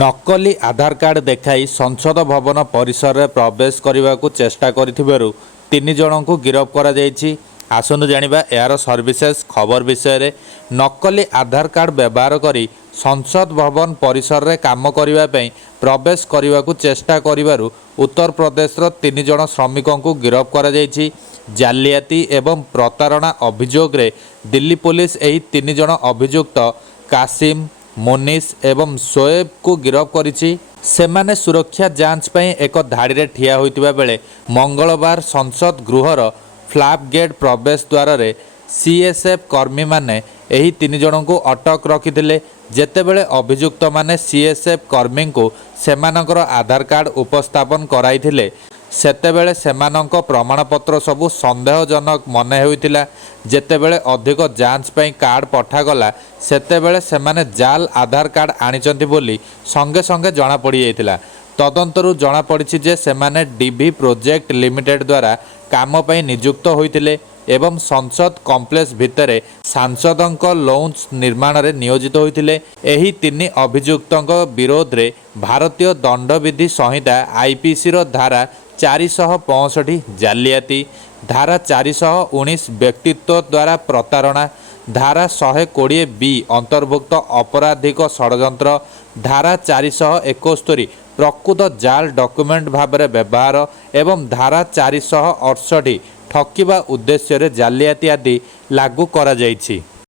ନକଲି ଆଧାର କାର୍ଡ ଦେଖାଇ ସଂସଦ ଭବନ ପରିସରରେ ପ୍ରବେଶ କରିବାକୁ ଚେଷ୍ଟା କରିଥିବାରୁ 3 ଜଣଙ୍କୁ ଗିରଫ କରାଯାଇଛି। ଆସନ୍ତୁ ଜାଣିବା ଏହାର ସର୍ଭିସେସ୍ ଖବର ବିଷୟରେ। ନକଲି ଆଧାର କାର୍ଡ ବ୍ୟବହାର କରି ସଂସଦ ଭବନ ପରିସରରେ କାମ କରିବା ପାଇଁ ପ୍ରବେଶ କରିବାକୁ ଚେଷ୍ଟା କରିବାରୁ ଉତ୍ତରପ୍ରଦେଶର 3 ଜଣ ଶ୍ରମିକଙ୍କୁ ଗିରଫ କରାଯାଇଛି। ଜାଲିଆତି ଏବଂ ପ୍ରତାରଣା ଅଭିଯୋଗରେ ଦିଲ୍ଲୀ ପୋଲିସ ଏହି 3 ଜଣ ଅଭିଯୁକ୍ତ କାସିମ୍, ମୋନିସ ଏବଂ ଶୋଏବକୁ ଗିରଫ କରିଛି। ସେମାନେ ସୁରକ୍ଷା ଯାଞ୍ଚ ପାଇଁ ଏକ ଧାଡ଼ିରେ ଠିଆ ହୋଇଥିବା ବେଳେ ମଙ୍ଗଳବାର ସଂସଦ ଗୃହର ଫ୍ଲାପ୍ ଗେଟ୍ ପ୍ରବେଶ ଦ୍ୱାରରେ ସିଏସ୍ଏଫ୍ କର୍ମୀମାନେ ଏହି 3 ଜଣଙ୍କୁ ଅଟକ ରଖିଥିଲେ। ଯେତେବେଳେ ଅଭିଯୁକ୍ତମାନେ ସିଏସ୍ଏଫ୍ କର୍ମୀଙ୍କୁ ସେମାନଙ୍କର ଆଧାର କାର୍ଡ ଉପସ୍ଥାପନ କରାଇଥିଲେ, ସେତେବେଳେ ସେମାନଙ୍କ ପ୍ରମାଣପତ୍ର ସବୁ ସନ୍ଦେହଜନକ ମନେ ହେଉଥିଲା। ଯେତେବେଳେ ଅଧିକ ଯାଞ୍ଚ ପାଇଁ କାର୍ଡ ପଠାଗଲା, ସେତେବେଳେ ସେମାନେ ଜାଲ୍ ଆଧାର କାର୍ଡ ଆଣିଛନ୍ତି ବୋଲି ସଙ୍ଗେ ସଙ୍ଗେ ଜଣାପଡ଼ିଯାଇଥିଲା। ତଦନ୍ତରୁ ଜଣାପଡ଼ିଛି ଯେ ସେମାନେ ଡିଭି ପ୍ରୋଜେକ୍ଟ ଲିମିଟେଡ୍ ଦ୍ୱାରା କାମ ପାଇଁ ନିଯୁକ୍ତ ହୋଇଥିଲେ ଏବଂ ସଂସଦ କମ୍ପ୍ଲେକ୍ସ ଭିତରେ ସାଂସଦଙ୍କ ଲୌଞ୍ଜ ନିର୍ମାଣରେ ନିୟୋଜିତ ହୋଇଥିଲେ। ଏହି 3 ଅଭିଯୁକ୍ତଙ୍କ ବିରୋଧରେ ଭାରତୀୟ ଦଣ୍ଡବିଧି ସଂହିତା ଆଇପିସିର ଧାରା 465 ଜାଲିଆତି, ଧାରା 419 ବ୍ୟକ୍ତିତ୍ୱ ଦ୍ୱାରା ପ୍ରତାରଣା, ଧାରା 120B ଅନ୍ତର୍ଭୁକ୍ତ ଅପରାଧିକ ଷଡ଼ଯନ୍ତ୍ର, ଧାରା 471 ପ୍ରକୃତ ଜାଲ୍ ଡକ୍ୟୁମେଣ୍ଟ ଭାବରେ ବ୍ୟବହାର ଏବଂ ଧାରା 468 ଠକିବା ଉଦ୍ଦେଶ୍ୟରେ ଜାଲିଆତି ଆଦି ଲାଗୁ କରାଯାଇଛି।